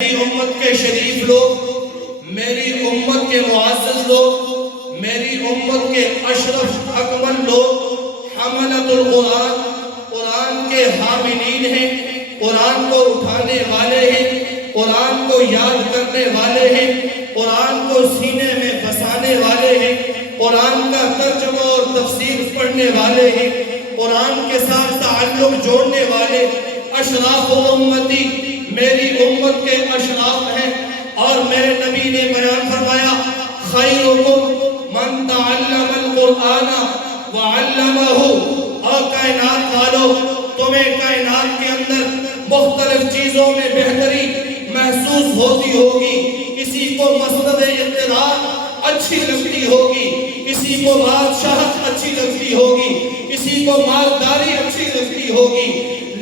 میری امت کے شریف لوگ، میری امت کے معزز لوگ، میری امت کے اشرف اکمل لوگ، حملۃ القرآن، قرآن کے حاملین ہیں، قرآن کو اٹھانے والے ہیں، قرآن کو یاد کرنے والے ہیں، قرآن کو سینے میں بسانے والے ہیں، قرآن کا ترجمہ اور تفسیر پڑھنے والے ہیں، قرآن کے ساتھ تعلق جوڑنے والے اشراف امتی میری امت کے اشراف ہیں۔ اور میرے نبی نے بیان فرمایا خیرکم من تعلم القرآن وعلمہ، اور کائنات والو تمہیں کائنات کے اندر مختلف چیزوں میں بہتری محسوس ہوتی ہوگی، کسی کو مسند اقتدار اچھی لگتی ہوگی، کسی کو بادشاہت اچھی لگتی ہوگی، کسی کو مالداری اچھی لگتی ہوگی،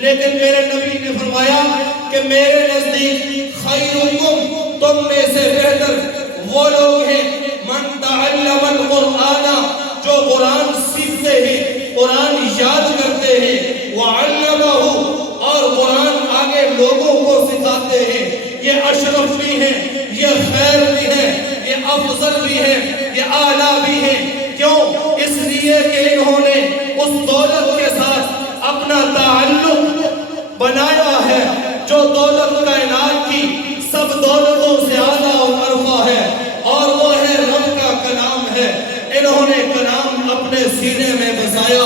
لیکن میرے نبی نے فرمایا کہ میرے نزدیک خیرکم تم میں سے بہتر وہ لوگ ہیں من تعلم القرآن جو قرآن سیکھتے ہیں، قرآن یاد کرتے ہیں، وعلمہ اور قرآن آگے لوگوں کو سکھاتے ہیں۔ یہ اشرف بھی ہیں، یہ خیر بھی ہیں، یہ افضل بھی ہیں، یہ اعلیٰ بھی ہیں۔ کیوں؟ اس لیے کہ انہوں نے اس دولت کے ساتھ اپنا تعلق بنایا ہے جو دولت کائنات کی سب دولتوں سے اعلیٰ اور ارفع ہے، اور وہ ہے رب کا کلام ہے۔ انہوں نے کلام اپنے سینے میں بسایا۔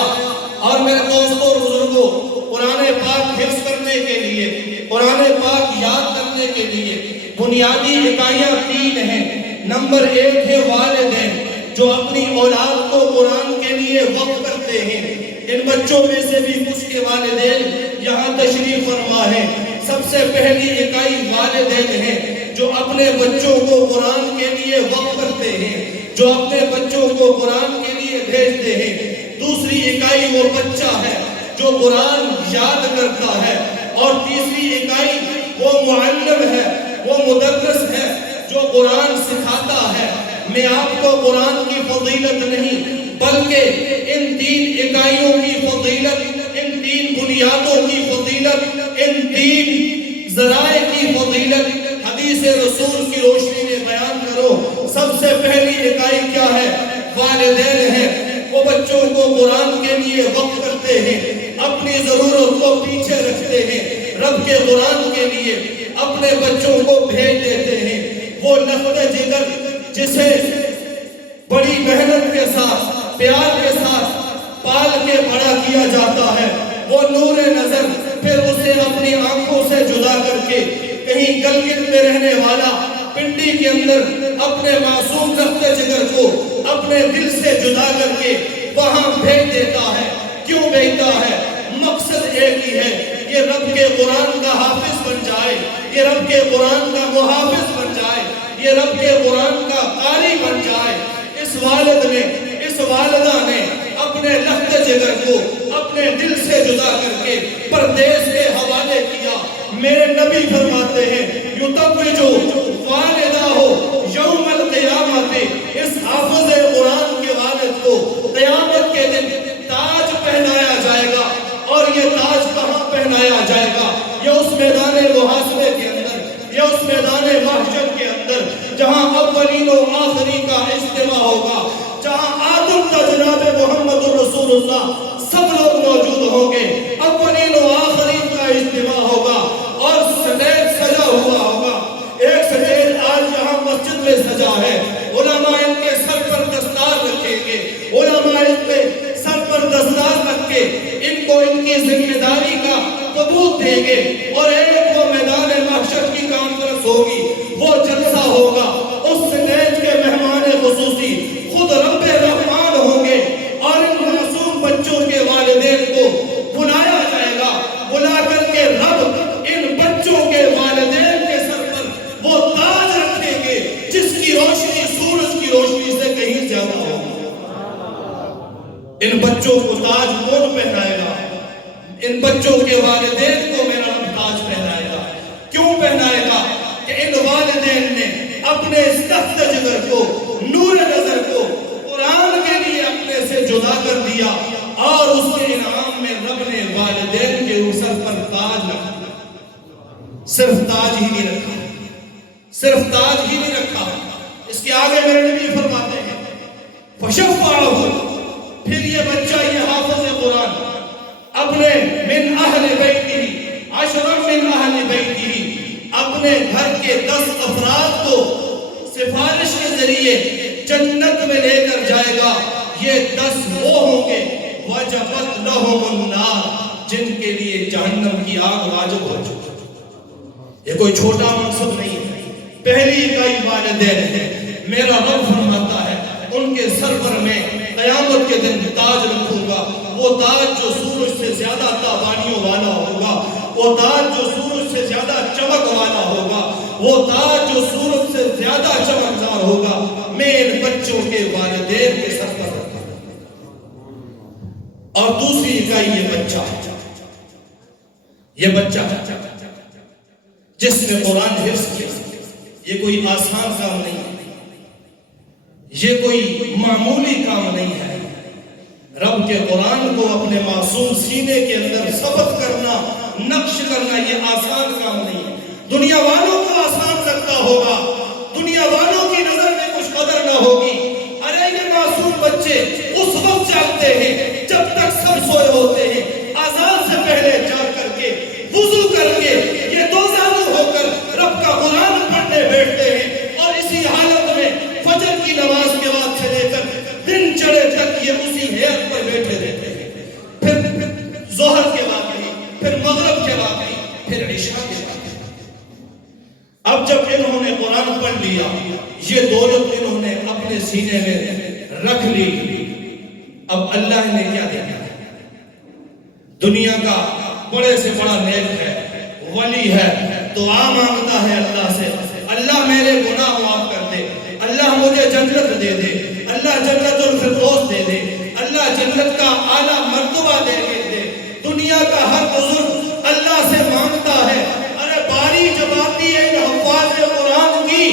اور میرے دوستوں اور بزرگوں، قرآن پاک حفظ کرنے کے لیے، قرآن پاک یاد کرنے کے لیے بنیادی اکائیاں تین ہیں۔ نمبر ایک ہے والدین جو اپنی اولاد کو قرآن کے لیے وقف کرتے ہیں۔ ان بچوں میں سے بھی کچھ کے والدین یہاں تشریف فرما ہے۔ سب سے پہلی اکائی والدین ہیں جو اپنے بچوں کو قرآن کے لیے وقف کرتے ہیں، جو اپنے بچوں کو قرآن کے لیے بھیجتے ہیں۔ دوسری اکائی وہ بچہ ہے جو قرآن یاد کرتا ہے، اور تیسری اکائی وہ معلم ہے، وہ مدرس ہے جو قرآن سکھاتا ہے۔ میں آپ کو قرآن کی فضیلت نہیں بلکہ ان تین اکائیوں کی فضیلت، ان تین بنیادوں کی فضیلت، ان تین ذرائع کی فضیلت حدیث رسول کی روشنی میں بیان کرو۔ سب سے پہلی اکائی کیا ہے؟ والدین ہیں۔ وہ بچوں کو قرآن کے لیے وقف کرتے ہیں، اپنی ضرورت کو پیچھے رکھتے ہیں، رب کے قرآن کے لیے اپنے بچوں کو بھیج دیتے ہیں۔ وہ لفظ جگر جسے بڑی محنت کے ساتھ، پیار کے ساتھ پال کے بڑا کیا جاتا ہے، وہ نور نظر پھر اسے اپنی آنکھوں سے جدا کر کے کہیں گلگت میں رہنے والا پنڈی کے اندر اپنے معصوم لفظ جگر کو اپنے دل سے جدا کر کے وہاں بھیج دیتا ہے۔ کیوں بھیجتا ہے؟ مقصد ایک ہی ہے، یہ رب کے قرآن کا حافظ بن جائے، یہ رب کے قرآن کا محافظ بن جائے، یہ رب کے قرآن کا قاری بن جائے۔ اس والد نے، اس والدہ نے اپنے لفظ جگر کو اپنے دل سے جدا کر کے پردیس کے حوالے کیا۔ میرے نبی فرماتے ہیں یُتَوِّجُ والدہ یوم القیامت، اس حافظ قرآن کے والد کو قیامت کے دن تاج پہنایا جائے گا۔ اور یہ تاج کہاں پہنایا جائے گا؟ یہ اس میدان محاسبے کے اندر، یہ اس میدان محشر کے اندر جہاں اولین و آخرین کا اجتماع ہوگا، جہاں آدم تا جناب محمد رسول اللہ سب لوگ موجود ہوں گے، اولین و آخرین کا اجتماع ہوگا، اور سٹیج سجا ہوا ہوگا۔ ایک سٹیج آج یہاں مسجد میں سجا ہے، علماء ان کے سر پر دستار رکھیں گے، علماء ان کے سر پر دستار رکھ کے ان کو ان کی ذمہ داری کا ثبوت دیں گے، اور ایک وہ میدان محشر کی کانفرنس ہوگی، وہ جلسہ ہوگا۔ اس سٹیج کے مہمان خصوصی خود رب رحمان ہوں گے، اور ان معصوم بچوں کے والدین کو بلایا جائے گا، بلا کر کے رب ان بچوں کے والدین کے سر پر وہ تاج رکھیں گے جس کی روشنی سورج کی روشنی سے کہیں زیادہ ہوگی۔ ان بچوں کو تاج کون پہنائے گا؟ ان بچوں کے والدین کو میرا رب تاج پہنائے گا۔ کیوں پہنائے گا؟ کہ ان والدین نے اپنے اس لفظ جگر کو، نور نظر کو قرآن کے لیے اپنے سے جدا کر دیا، اور اس کے انعام میں رب نے والدین کے سر پر تاج رکھا۔ صرف تاج ہی نہیں رکھا، صرف تاج ہی نہیں رکھا، اس کے آگے میرے نبی فرماتے ہیں فشفعہ، پھر یہ بچہ، یہ حافظ قرآن اپنے من اہل بیتہ، عشرا من اہل بیتہ، اپنے گھر کے 10 افراد کو سفارش کے ذریعے جنت میں لے کر جائے گا۔ یہ 10 وہ ہوں گے وجبت لہم النار، جن کے لیے جہنم کی آگ واجب ہو چکی۔ یہ کوئی چھوٹا منصب نہیں ہے، پہلی اکائی والدین ہے۔ میرا رب فرماتا ہے ان کے سر پر میں قیامت کے دن تاج رکھوں گا، وہ تاج جو سورج سے زیادہ تابانیوں والا ہوگا، وہ تاج جو سورج سے زیادہ چمک والا ہوگا، وہ تاج جو سورج سے زیادہ چمکدار ہوگا، میں ان بچوں کے والدین کے سر پر رکھوں گا۔ اور دوسری اکائی یہ بچہ جس نے قرآن حفظ کیا، یہ کوئی آسان کام نہیں ہے، یہ کوئی معمولی کام نہیں ہے۔ رب کے قرآن کو اپنے معصوم سینے کے اندر ثبت کرنا، نقش کرنا، یہ آسان کام نہیں ہے۔ دنیا والوں کو آسان لگتا ہوگا، دنیا والوں کی نظر میں کچھ قدر نہ ہوگی۔ ارے یہ معصوم بچے اس وقت جاگتے ہیں جب تک سب سوئے ہوتے ہیں، اذان سے پہلے جاگ کر کے وضو کر کے یہ دوزانو ہو کر رب کا قرآن پڑھنے بیٹھتے ہیں، اور اسی حالت میں فجر کی نماز کے بعد سے لے کر دن چڑھے تک یہ اسی ہیئت پر بیٹھے رہتے ہیں۔ پھر ظہر کے بعد نہیں، پھر مغرب کے بعد نہیں، پھر عشاء کے بعد نہیں۔ اب جب انہوں نے قرآن پڑھ لیا، یہ دولت انہوں نے اپنے سینے میں رکھ لی، اب اللہ نے کیا دیا؟ دنیا کا بڑے سے بڑا نیک ہے، ولی ہے، دعا مانگتا ہے اللہ سے، اللہ میرے گناہ معاف کر دے، اللہ مجھے جنت دے دے، اللہ جنت الفردوس دے دے، اللہ جنت کا اعلیٰ مرتبہ دے دے۔ دنیا کا ہر بزرگ اللہ سے مانگتا ہے۔ ارے باری جب آتی ہے حفاظ قرآن کی،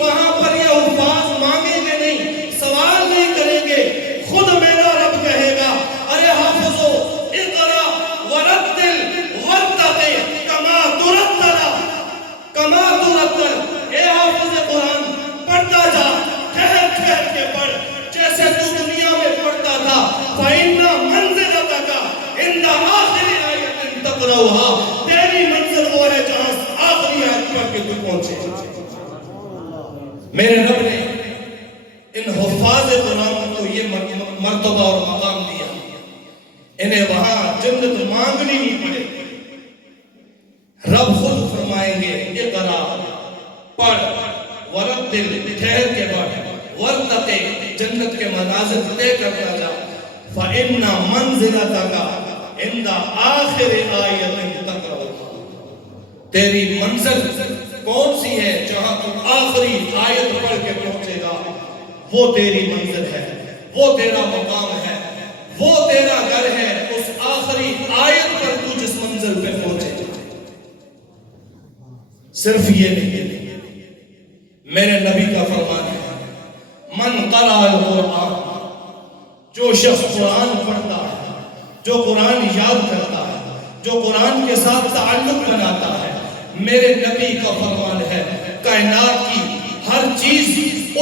وہاں پر یہ حفاظ مانگیں گے نہیں، سوال نہیں کریں گے، خود میرا رب کہے گا ارے حافظو اقرا ورتل ورتقی کما ترتل، اے حافظ قرآن پڑھتا جا، ٹھہر ٹھہر کے پڑھ، جیسے تو دنیا میں پڑھتا تھا۔ فَإِنَّ مَنزِلَتَكَ عِنْدَ آخِرِ آیَةٍ تَقْرَؤُهَا، تیری منزل وہ ہے جہاں آخری آیت پڑھ کے تو پہنچے۔ میرے رب نے ان حفاظ قرآن کو یہ مرتبہ اور مقام دیا، انہیں وہاں جنت مانگنی نہیں پڑے۔ رب خود فرمائیں گے اقرا، پڑھ، ورتل، ٹھہر کے پڑھ، ورتقی، جنت کے مناظر طے کرتا جا، فَإِنَّ مَنزِلَتَكَ عِنْدَ آخِرِ آیَةٍ تَقْرَؤُهَا، تیری منزل کون سی ہے جہاں تو آخری آیت پڑھ کے پہنچے گا، وہ تیری منزل ہے، وہ تیرا مقام ہے، وہ تیرا گھر ہے، اس آخری آیت پر تو جس منزل پہ پہنچے گا۔ صرف یہ نہیں، میرے نبی کا فرمان ہے من قرأ القرآن، جو شخص قرآن پڑھتا ہے، جو قرآن یاد کرتا ہے، جو قرآن کے ساتھ تعلق بناتا ہے، میرے نبی کا فرمان ہے کائنات کی ہر چیز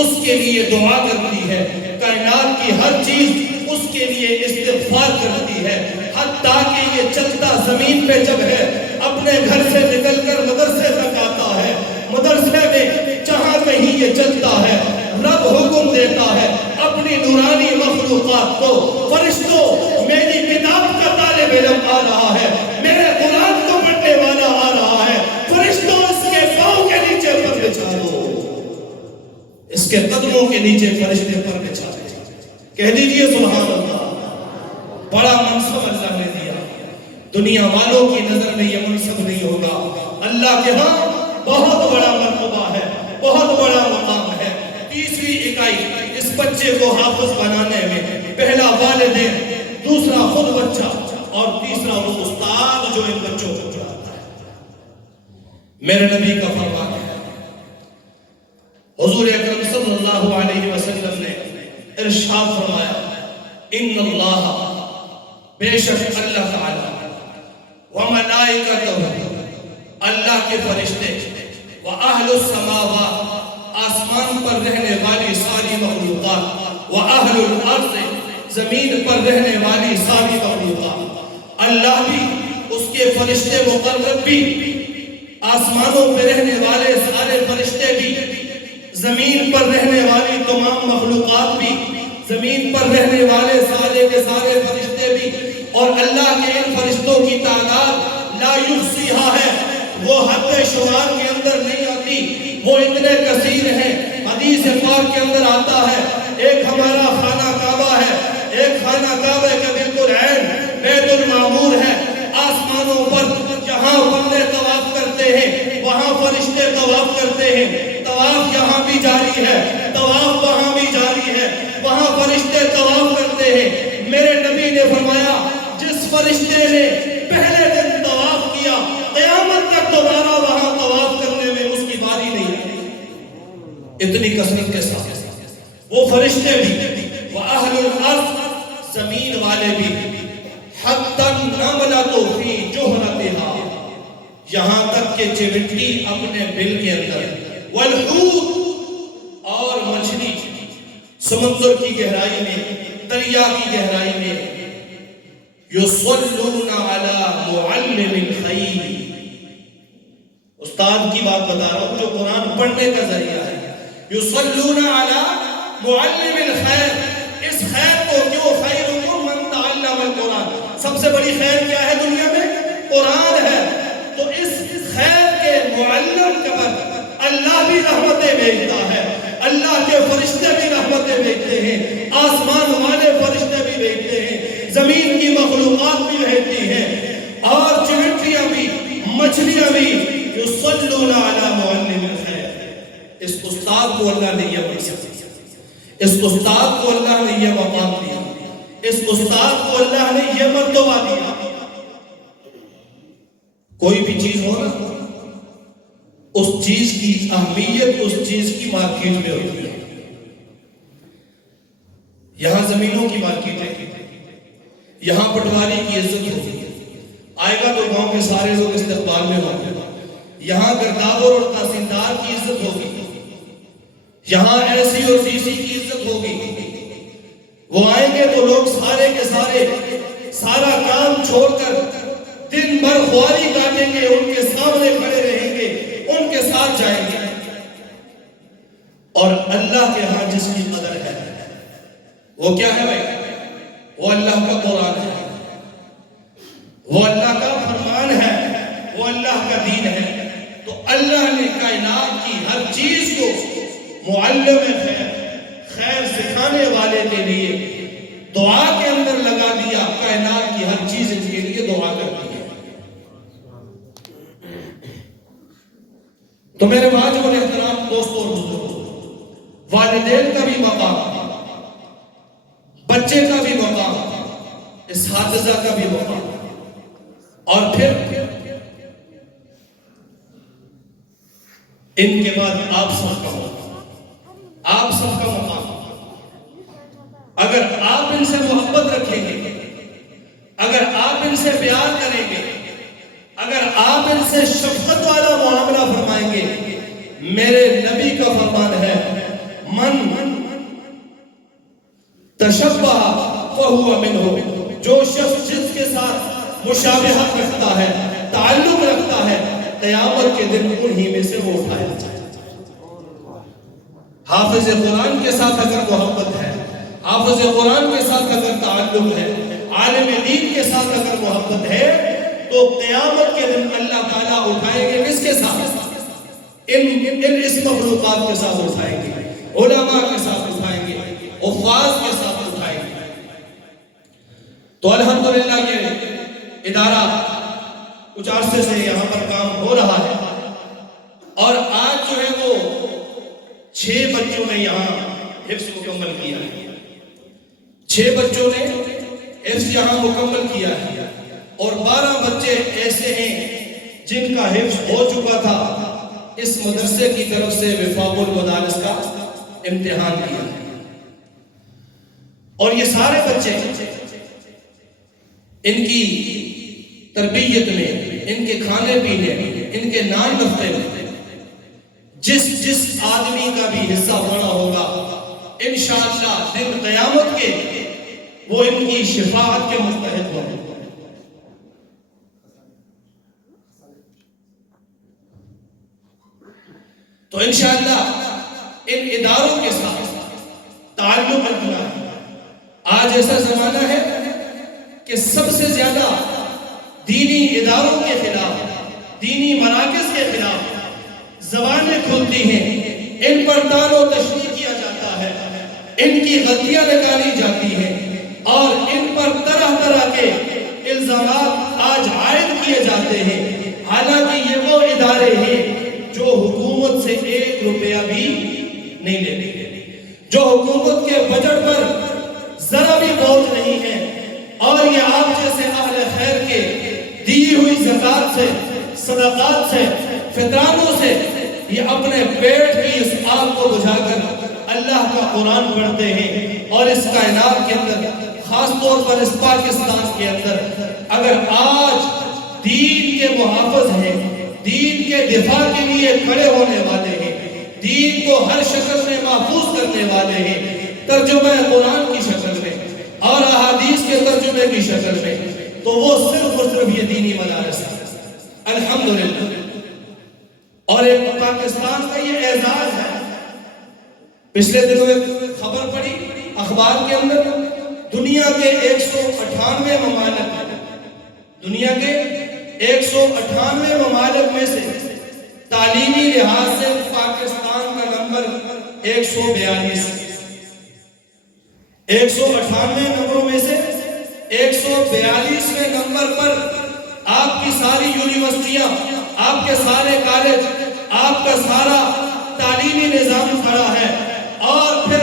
اس کے لیے دعا کرتی ہے، کائنات کی ہر چیز اس کے لیے استغفار کرتی ہے، حتیٰ کہ یہ چلتا زمین پہ جب ہے، اپنے گھر سے نکل کر مدرسے تک آتا ہے، مدرسے میں جہاں کہیں یہ چلتا ہے، رب حکم دیتا ہے اپنی نورانی مخلوقات کو، فرشتوں میری کتاب کا طالب علم آ رہا ہے، میرے قرآن کو پڑھنے والا آ رہا ہے، فرشتوں اس کے پاؤں کے نیچے پر بچھا دو، اس کے قدموں کے نیچے فرشتے پر بچھا دو۔ کہہ دیجئے سبحان اللہ۔ بڑا منصب اللہ نے دیا، دنیا والوں کی نظر میں یہ منصب نہیں ہوگا، اللہ کے ہاں بہت بڑا مرتبہ ہے، بہت بڑا مقام ہے۔ تیسری اکائی اس بچے کو حافظ بنانے میں، پہلا والدین، دوسرا خود بچہ، اور تیسرا وہ استاد جو ان بچوں کو پڑھاتا ہے۔ میرے نبی کا فرمان ہے، حضور اکرم صلی اللہ علیہ وسلم نے ارشاد فرمایا ان اللہ، بے شک اللہ تعالی، وملائکتہ، اللہ کے فرشتے، وَأَهْلُ السَّمَاوَاتِ آسمان پر رہنے والی ساری مخلوقات، وَأَهْلُ الْأَرْضِ زمین پر رہنے والی ساری مخلوقات، اللہ بھی، اس کے فرشتے مقرب بھی، آسمانوں پہ رہنے والے سارے فرشتے بھی، زمین پر رہنے والی تمام مخلوقات بھی، زمین پر رہنے والے سارے کے سارے فرشتے بھی، اور اللہ کے ان فرشتوں کی تعداد لا یحصیہا ہے، وہ حد شمار کے اندر نہیں آتی، وہ اتنے کثیر ہیں۔ حدیث پاک کے اندر آتا ہے ایک ہمارا خانہ کعبہ ہے، ایک خانہ کعبہ کے بالکل عین بیت المعمور ہے، آسمانوں پر جہاں بندے طواف کرتے ہیں وہاں فرشتے طواف کرتے ہیں، طواف یہاں بھی جاری ہے، طواف وہاں بھی جاری ہے، وہاں فرشتے طواف کرتے ہیں۔ میرے نبی نے فرمایا جس فرشتے نے پہلے دن طواف کیا قیامت تک دوبارہ وہاں طواف کرنے میں اس کی باری نہیں ہے، اتنی کثرت کے ساتھ وہ فرشتے بھی، وَأَهْلُ الْأَرْضِ زمین والے بھی، حَتَّى النَّمْلَةُ فِي جُحْرَتِهَا یہاں تک کہ چمٹی اپنے بل کے اندر، وَالْحُوتُ اور مچھلی سمندر کی گہرائی میں، دریا کی گہرائی میں، يُصَلُّونَ عَلَى مُعَلِّمِ الْخَيْرِ استاد کی بات بتا رہا ہوں جو قرآن پڑھنے کا ذریعہ ہے، يُصَلُّونَ عَلَى مُعَلِّمِ الْخَيْرِ اس خیر کو کیوں، خَيْرُكُمْ مَنْ تَعَلَّمَ الْقُرْآنَ سب سے بڑی خیر کیا ہے دنیا میں؟ قرآن ہے، تو اس خیر کے معلم کے پر اللہ بھی رحمتیں بھیجتا ہے، اللہ کے فرشتے بھی رحمتیں بھیجتے ہیں، آسمان والے فرشتے بھی بھیجتے ہیں، زمین کی مخلوقات بھی بھیجتی ہیں، اور چمٹیاں بھی، مچھلیاں بھی، یصلون علی معلم الخیر اس استاد کو اللہ نے یہ وصیت دی، اس استاد کو اللہ نے یہ مقام دیا، اس استاد کو اللہ نے یہ مرتبہ دیا۔ کوئی بھی چیز ہو نا اس چیز کی اہمیت اس چیز کی مارکیٹ میں ہوتی ہے۔ یہاں زمینوں کی مارکیٹ ہے، یہاں پٹواری کی عزت ہوگی، آئے گا تو گاؤں کے سارے لوگ استقبال میں ہوں گے، یہاں گرداور اور تحصیلدار کی عزت ہوگی، یہاں ایسی اور ڈی سی کی عزت ہوگی، وہ آئیں گے تو لوگ سارے کے سارے سارا کام چھوڑ کر دن بھر خواری کاٹیں گے، ان کے سامنے کھڑے رہیں گے، ان کے ساتھ جائیں گے، اور اللہ کے ہاں جس کی قدر ہے وہ کیا ہے بھائی؟ وہ اللہ کا قرآن ہے، وہ اللہ کا فرمان ہے، وہ اللہ کا دین ہے۔ تو اللہ نے کائنات کی ہر چیز کو معلم خیر، خیر سکھانے والے کے لیے دعا کے اندر لگا دیا، کائنات کی ہر چیز اس کے لیے دعا کرتی ہے۔ تو میرے واجب الاحترام دوستوں اور بزرگوں، والدین کا بھی مقام، بچے کا بھی مقام، اساتذہ کا بھی مقام، اور پھر ان کے بعد آپ سب کا مقام، آپ سب کا مقام۔ اگر آپ ان سے محبت رکھیں گے، اگر آپ ان سے پیار کریں گے، اگر آپ ان سے شفقت والا معاملہ فرمائیں گے، میرے نبی کا فرمان ہے من تشبہ فہو منہ، جو شخص جس کے ساتھ مشابہت رکھتا ہے، تعلق رکھتا ہے، قیامت کے دن انہی میں سے وہ اٹھایا جائے۔ حافظ قرآن کے ساتھ اگر محبت ہے، حافظ قرآن کے ساتھ اگر تعلق ہے، عالم دین کے ساتھ اگر محبت ہے، تو قیامت کے دن اللہ تعالیٰ اٹھائیں گے کس کے ساتھ؟ ان اس مخلوقات کے ساتھ اٹھائیں گے، علماء کے ساتھ اٹھائیں گے، حفاظ کے ساتھ اٹھائیں گے۔ تو الحمدللہ یہ ادارہ کچھ عرصے سے یہاں پر کام ہو رہا ہے، اور آج جو ہے وہ 6 بچوں نے یہاں حفظ مکمل کیا ہے، 6 بچوں نے حفظ یہاں مکمل کیا ہے، اور 12 بچے ایسے ہیں جن کا حفظ ہو چکا تھا، اس مدرسے کی طرف سے وفاق المدارس کا امتحان دیا ہے، اور یہ سارے بچے ان کی تربیت میں، ان کے کھانے پینے میں، ان کے نان نفتے میں جس آدمی کا بھی حصہ بڑا ہوگا انشاءاللہ دن قیامت کے وہ ان کی شفاعت کے مستحق ہوں۔ تو انشاءاللہ ان اداروں کے ساتھ تعلق رکھنا ہے۔ آج ایسا زمانہ ہے کہ سب سے زیادہ دینی اداروں کے خلاف، دینی مراکز کے خلاف زبانیں کھلتی ہیں، ان پر طعن و تشنیع کیا جاتا ہے، ان کی غلطیاں نکالی جاتی ہیں اور ان پر طرح طرح کے الزامات آج عائد کیے جاتے ہیں، حالانکہ یہ وہ ادارے ہیں جو حکومت سے 1 روپیہ بھی نہیں لیتے، جو حکومت کے بجٹ پر ذرا بھی بوجھ نہیں ہے، اور یہ آپ جیسے اہل خیر کے دی ہوئی زکوٰۃ سے، صدقات سے، فطرانوں سے یہ اپنے پیٹ کی اس آگ کو بجھا کر اللہ کا قرآن پڑھتے ہیں۔ اور اس کائنات کے اندر، خاص طور پر اس پاکستان کے اندر، اگر آج دین کے محافظ ہیں، دین کے دفاع کے لیے کھڑے ہونے والے ہیں، دین کو ہر شکل میں محفوظ کرنے والے ہیں، ترجمہ قرآن کی شکل میں اور احادیث کے ترجمے کی شکل میں، تو وہ صرف اور صرف یہ دینی مدارس ہے، الحمدللہ۔ اور ایک پاکستان کا یہ اعزاز ہے۔ پچھلے دنوں ایک خبر پڑھی اخبار کے اندر، دنیا کے 198 ممالک میں، دنیا کے 198 ممالک میں سے تعلیمی لحاظ سے پاکستان کا نمبر 142، 198 نمبروں میں سے 142ویں نمبر پر آپ کی ساری یونیورسٹیاں، آپ کے سارے کالج، آپ کا سارا تعلیمی نظام کھڑا ہے۔ اور پھر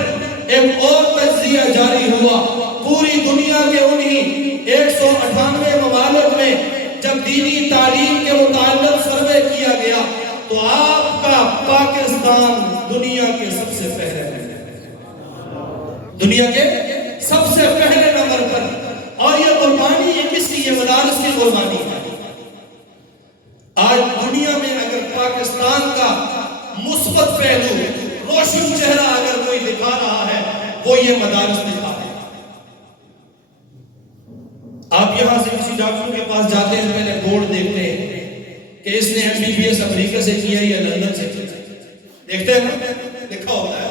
ایک اور تجزیہ جاری ہوا پوری دنیا کے انہی 198 ممالک میں، جب دینی تعلیم کے متعلق سروے کیا گیا تو آپ کا پاکستان دنیا کے سب سے پہلے سب سے پہلے نمبر پر۔ اور یہ قربانی یہ کس کی؟ یہ مدارس کی قربانی ہے۔ آج دنیا میں اگر پاکستان کا مثبت پہلو، روشن چہرہ اگر کوئی دکھا رہا ہے وہ یہ مدارس دکھا رہا ہے۔ آپ یہاں سے کسی ڈاکٹر کے پاس جاتے ہیں، پہلے بورڈ دیکھتے ہیں کہ اس نے MBBS امریکہ سے کیا یا لندن سے کیا، دیکھتے ہیں نا، لکھا ہوتا ہے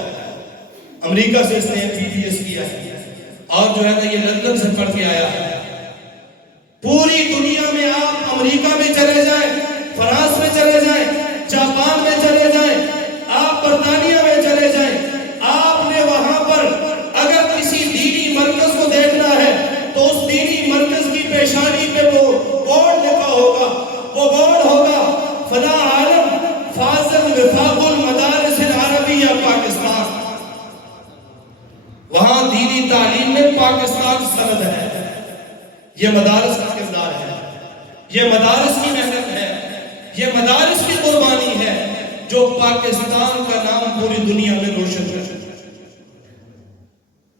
امریکہ سے اس نے MBBS کیا ہے، اور جو ہے نا یہ لندن سے پڑھ کے آیا ہے۔ پوری دنیا میں آپ امریکہ میں چلے جائیں، فرانس میں چلے جائیں، جاپان میں چلے جائیں، آپ برطانیہ میں چلے جائیں، آپ نے وہاں پر اگر کسی دینی مرکز کو دیکھنا ہے تو اس دینی مرکز کی پیشانی پہ وہ بورڈ لکھا ہوگا، وہ بورڈ ہوگا فلاں عالم فاضل وفاق المدارس العربیہ پاکستان۔ وہاں دینی تعلیم میں پاکستان سند ہے۔ یہ مدارس کا کردار ہے، یہ مدارس کی محنت ہے، یہ مدارس کی قربانی ہے جو پاکستان کا نام پوری دنیا میں روشن ہے۔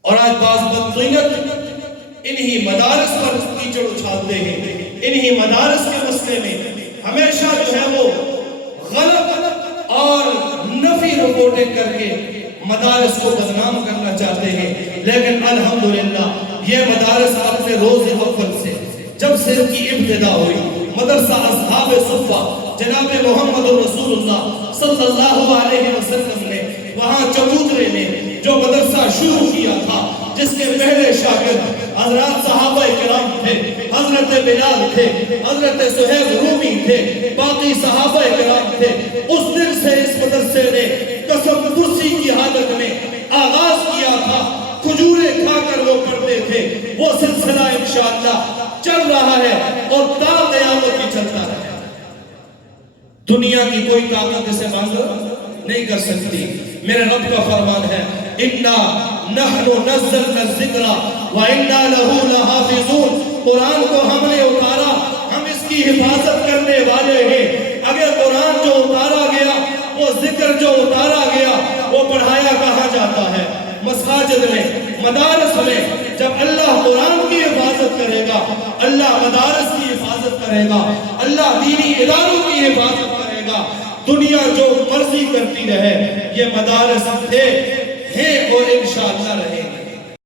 اور آج بعض بدقسمت انہی مدارس پر کیچڑ اچھالتے ہیں، انہی مدارس کے مسئلے میں ہمیشہ جو ہے وہ غلط اور نفی رپورٹنگ کر کے مدارس کو بدنام کرنا چاہتے ہیں۔ لیکن الحمدللہ یہ مدارس اپنے روز اول سے، جب سے ان کی ابتدا ہوئی، مدرسہ اصحاب صفہ جناب محمد رسول اللہ صلی اللہ علیہ وسلم نے وہاں چبوترے میں جو مدرسہ شروع کیا تھا، جس کے پہلے شاگرد حضرات صحابہ کرام تھے، حضرت بلال تھے، حضرت سہیب رومی تھے، باقی صحابہ کرام تھے، اس دن سے اس مدرسے نے قسم کرسی کی حالت میں آغاز کیا تھا، کھجورے کھا کر وہ پڑھتے تھے۔ وہ سلسلہ انشاءاللہ چل رہا ہے اور تا قیامت کی چلتا ہے۔ دنیا کی کوئی طاقت اسے بند نہیں کر سکتی۔ میرے رب کا فرمان ہے اِنَّا نَحْنُ نَزَّلْنَا الذِّكْرَ وَإِنَّا لَهُ لَحَافِظُونَ۔ قرآن کو ہم نے اتارا، ہم اس کی حفاظت کرنے والے ہیں۔ اگر قرآن جو اتارا گیا، وہ ذکر جو اتارا گیا، وہ پڑھایا کہاں جاتا ہے؟ مساجد میں، مدارس میں۔ جب اللہ قرآن کی حفاظت کرے گا، اللہ مدارس کی حفاظت کرے گا، اللہ دینی اداروں کی حفاظت کرے گا، دنیا جو مرضی کرتی رہے، یہ مدارس تھے، ہیں اور انشاءاللہ